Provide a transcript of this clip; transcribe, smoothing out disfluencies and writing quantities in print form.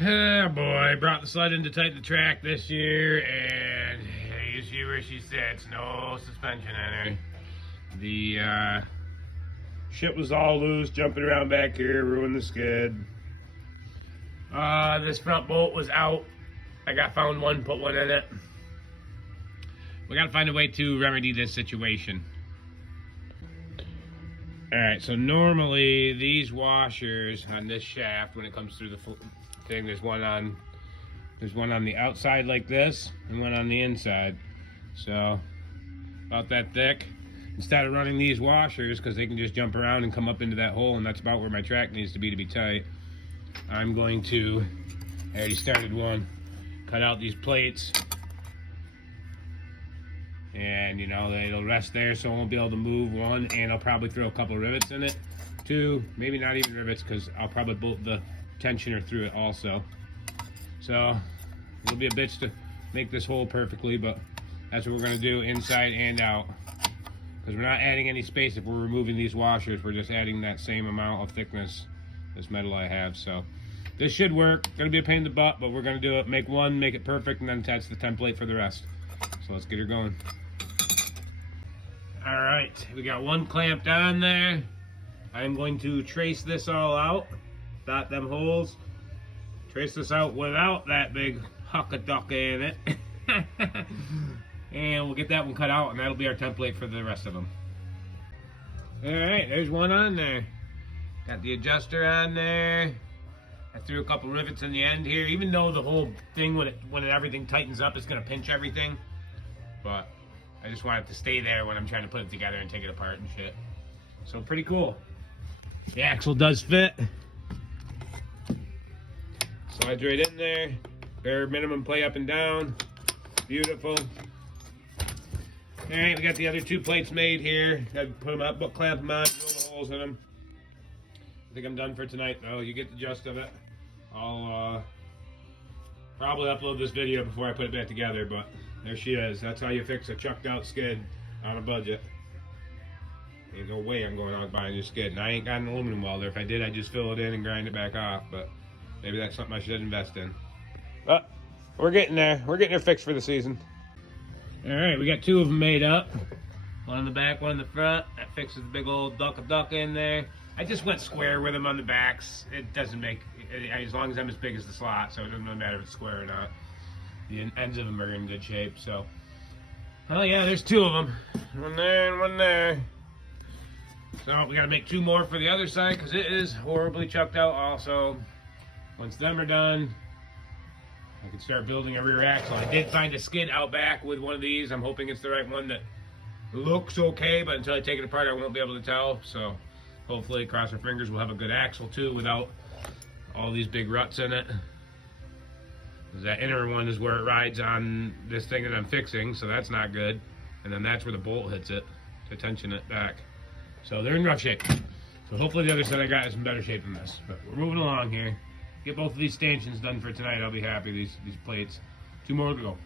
Oh boy, brought the sled in to tighten the track this year, and you see where she sits, no suspension in her. The shit was all loose, jumping around back here, ruined the skid. This front bolt was out. I found one, put one in it. We gotta find a way to remedy this situation. Alright, so normally these washers on this shaft, when it comes through the thing, there's one on the outside like this, and one on the inside. So, about that thick. Instead of running these washers, because they can just jump around and come up into that hole, and that's about where my track needs to be tight, I'm going to, I already started one, cut out these plates. And you know, it'll rest there so I won't be able to move, one, and I'll probably throw a couple rivets in it. Two, maybe not even rivets, because I'll probably bolt the tensioner through it also. So it'll be a bitch to make this hole perfectly, but that's what we're going to do inside and out, because we're not adding any space if we're removing these washers. We're just adding that same amount of thickness, this metal I have. So this should work. Gonna be a pain in the butt, but we're gonna do it. Make one, make it perfect, and then attach the template for the rest. So let's get her going. All right, we got one clamped on there. I'm going to trace this all out, dot them holes, trace this out without that big hucka-ducka in it. And we'll get that one cut out, and that'll be our template for the rest of them. All right, there's one on there. Got the adjuster on there. I threw a couple rivets in the end here, even though the whole thing, when everything tightens up, is gonna pinch everything. But I just want it to stay there when I'm trying to put it together and take it apart and shit. So pretty cool. The axle does fit. Slides right in there. Bare minimum play up and down. Beautiful. All right, we got the other two plates made here. Got to put them up, clamp them on, drill the holes in them. I think I'm done for tonight though. You get the gist of it. I'll probably upload this video before I put it back together, but there she is. That's how you fix a chucked out skid on a budget. There's no way I'm going out buying a new skid. And I ain't got an aluminum welder. If I did, I'd just fill it in and grind it back off, but maybe that's something I should invest in. But we're getting there. We're getting her fixed for the season. All right, we got two of them made up. One in the back, one in the front. That fixes the big old duck in there. I just went square with them on the backs. It doesn't make, as long as I'm as big as the slot, so it doesn't really matter if it's square or not. The ends of them are in good shape, so. Oh yeah, there's two of them. One there and one there. So we gotta make two more for the other side, because it is horribly chucked out also. Once them are done, I can start building a rear axle. I did find a skid out back with one of these. I'm hoping it's the right one that looks okay, but until I take it apart, I won't be able to tell. So hopefully, cross our fingers, we'll have a good axle too without all these big ruts in it. That inner one is where it rides on this thing that I'm fixing, so that's not good. And then that's where the bolt hits it to tension it back. So they're in rough shape. So hopefully the other side I got is in better shape than this. But we're moving along here. Get both of these stanchions done for tonight. I'll be happy. These plates. Two more to go.